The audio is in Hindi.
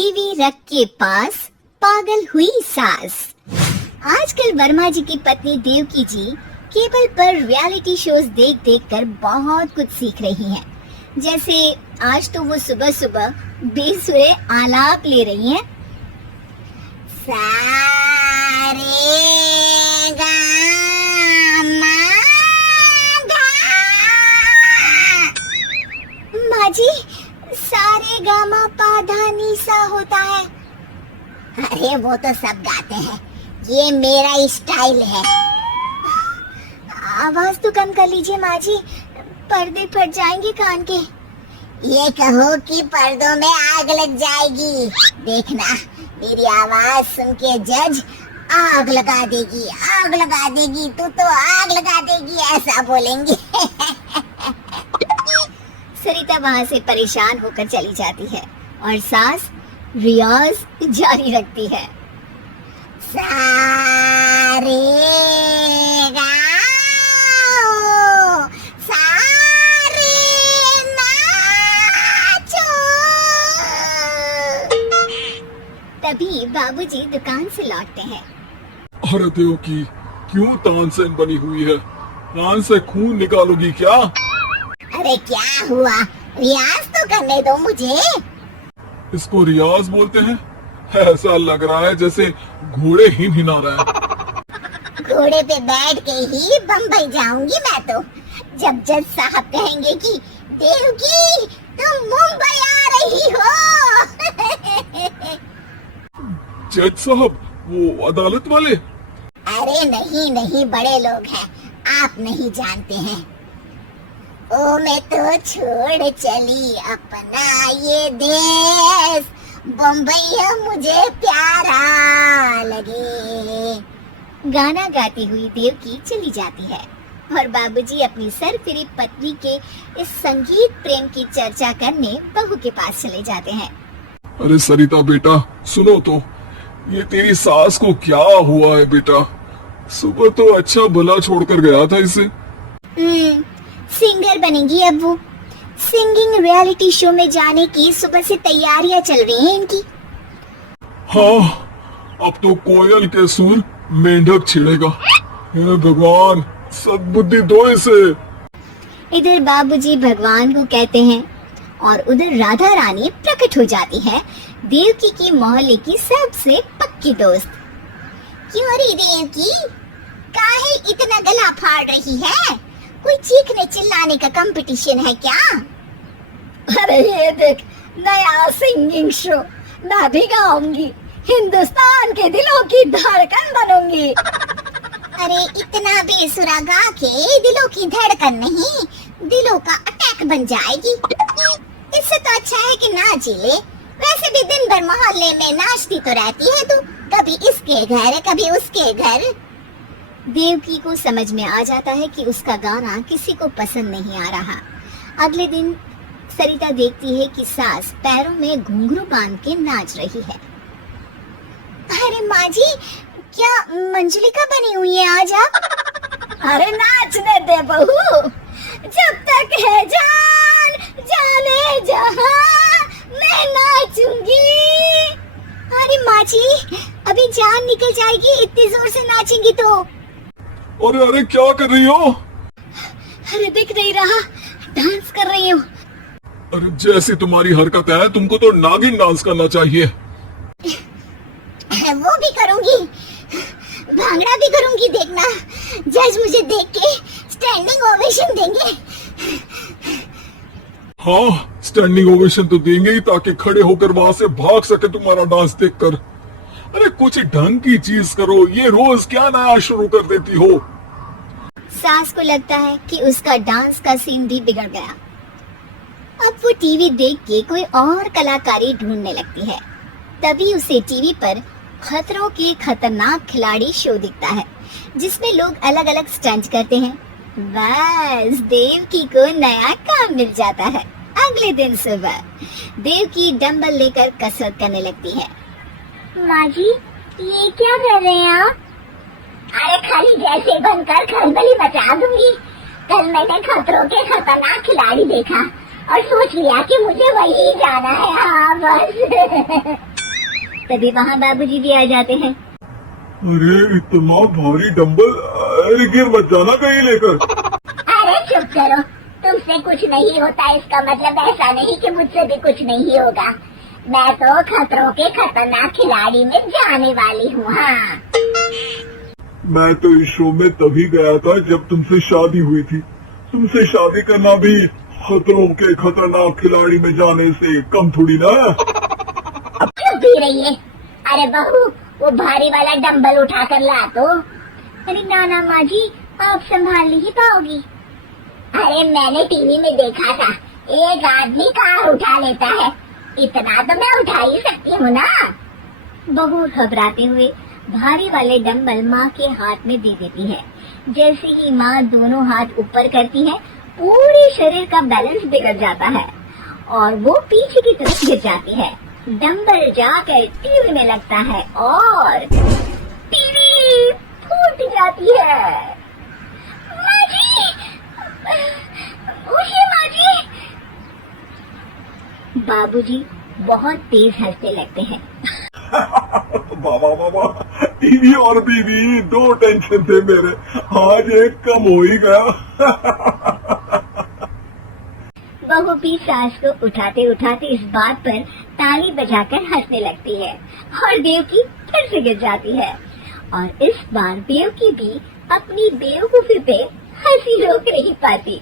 टीवी रख के पास पागल हुई सास। आजकल वर्मा जी की पत्नी देवकी जी केबल पर रियलिटी शोज देख देख कर बहुत कुछ सीख रही हैं। जैसे आज तो वो सुबह सुबह बेसुरे आलाप ले रही हैं। सारे गा मा धा। माँ जी, सारे गामा पाधा नीसा होता है। अरे वो तो सब गाते हैं, ये मेरा स्टाइल है। आवाज तो कम कर लीजिए माँ जी, पर्दे फट जाएंगे कान के। ये कहो कि पर्दों में आग लग जाएगी। देखना, मेरी आवाज सुन के जज आग लगा देगी, आग लगा देगी, तू तो आग लगा देगी, ऐसा बोलेंगे। सरिता वहाँ से परेशान होकर चली जाती है और सास रियाज जारी रखती है। सारे गाओ, सारे नाचो। तभी बाबूजी दुकान से लौटते हैं। अरे देवकी, क्यों तानसेन बनी हुई है? कान से खून निकालोगी क्या? अरे क्या हुआ, रियाज तो करने दो मुझे। इसको रियाज बोलते हैं? ऐसा लग रहा है जैसे घोड़े हिना रहा है। घोड़े पे बैठ के ही बम्बई जाऊंगी मैं तो, जब जज साहब कहेंगे कि देवकी तुम मुंबई आ रही हो। जज साहब, वो अदालत वाले? अरे नहीं नहीं, बड़े लोग हैं, आप नहीं जानते हैं। ओ मैं तो छोड़ चली अपना ये देश, बम्बई मुझे प्यारा लगे। गाना गाती हुई देवकी चली जाती है और बाबूजी अपनी सरफिरी पत्नी के इस संगीत प्रेम की चर्चा करने बहू के पास चले जाते हैं। अरे सरिता बेटा, सुनो तो, ये तेरी सास को क्या हुआ है बेटा? सुबह तो अच्छा भला छोड़कर गया था इसे। सिंगर बनेंगी अब वो। सिंगिंग रियलिटी शो में जाने की सुबह से तैयारियां चल रही हैं इनकी। हाँ, अब तो कोयल के सुर मेंढक छिड़ेगा। हे भगवान, सद्बुद्धि दो इसे। इधर बाबूजी भगवान को कहते हैं और उधर राधा रानी प्रकट हो जाती है, देवकी की मोहल्ले की सबसे पक्की दोस्त। क्यों रे देवकी, काहे इतना गला फाड़ रही है? कोई चीखने चिल्लाने का कंपटीशन है क्या? अरे ये देख, नया सिंगिंग शो, मैं भी गाऊंगी, हिंदुस्तान के दिलों की धड़कन बनूंगी। अरे इतना बेसुरा गा के दिलों की धड़कन नहीं, दिलों का अटैक बन जाएगी। इससे तो अच्छा है कि नाच ले। वैसे भी दिन भर मोहल्ले में नाचती तो रहती है तू, कभी इसके घर कभी उसके घर। देवकी को समझ में आ जाता है कि उसका गाना किसी को पसंद नहीं आ रहा। अगले दिन सरिता देखती है कि सास पैरों में घुंघरू बांध के नाच रही है। अरे माँ जी, क्या मंजुलिका बनी हुई है आज आप? अरे नाचने दे बहू, जब तक है जान जाने जहां मैं नाचूंगी। अरे माँ जी, अभी जान निकल जाएगी इतनी जोर से नाचेंगी तो। अरे अरे, क्या कर रही हो? अरे दिख नहीं रहा, डांस कर रही हूँ। अरे जैसी तुम्हारी हरकत है, तुमको तो नागिन डांस करना चाहिए। वो भी करूंगी, भांगड़ा भी करूंगी, देखना जज मुझे देख के स्टैंडिंग ओवेशन देंगे। हाँ, स्टैंडिंग ओवेशन तो देंगे ही, ताकि खड़े होकर वहाँ से भाग सके तुम्हारा डांस देखकर। अरे कुछ ढंग की चीज करो, ये रोज क्या नया शुरू कर देती हो? सास को लगता है कि उसका डांस का सीन भी बिगड़ गया। अब वो टीवी देख के कोई और कलाकारी ढूंढने लगती है। तभी उसे टीवी पर खतरों के खतरनाक खिलाड़ी शो दिखता है, जिसमें लोग अलग अलग स्टंट करते हैं। बस देवकी को नया काम मिल जाता है। अगले दिन सुबह देवकी डंबल लेकर कसरत करने लगती है। माँ जी, ये क्या कर रहे हैं आप? अरे खाली जैसे बनकर खलबली मचा दूंगी। कल मैंने खतरों के खतरनाक खिलाड़ी देखा और सोच लिया कि मुझे वही जाना है। हाँ बस। तभी वहाँ बाबूजी भी आ जाते हैं। अरे इतना भारी डंबल, अरे गिर मत जाना कहीं लेकर। अरे चुप करो, तुमसे कुछ नहीं होता इसका मतलब ऐसा नहीं कि मुझसे भी कुछ नहीं होगा। मैं तो खतरों के खतरनाक खिलाड़ी में जाने वाली हूँ। हाँ, मैं तो इस शो में तभी गया था जब तुमसे शादी हुई थी। तुमसे शादी करना भी खतरों के खतरनाक खिलाड़ी में जाने से कम थोड़ी ना। अब क्यों पी रही है? अरे बहू, वो भारी वाला डंबल उठा कर ला तो। अरे नाना माँ जी, आप संभाल नहीं पाओगी। अरे मैंने टीवी में देखा था, एक आदमी कार उठा लेता है, इतना तो मैं उठा ही सकती हूँ ना। बहू घबराते हुए भारी वाले डंबल माँ के हाथ में दे देती है। जैसे ही माँ दोनों हाथ ऊपर करती है, पूरे शरीर का बैलेंस बिगड़ जाता है और वो पीछे की तरफ गिर जाती है। डंबल जाकर टीवी में लगता है और टीवी फूट जाती है। माँ जी, उठिए माँ जी। बाबूजी बहुत तेज हंसने लगते हैं। बाबा बाबा, टीवी और बीवी दो टेंशन थे मेरे, आज एक कम हो ही गया। बहू भी सास को उठाते उठाते इस बात पर ताली बजाकर हंसने लगती है और देवकी फिर से गिर जाती है। और इस बार देवकी भी अपनी बेवकूफी पे हंसी रोक नहीं पाती।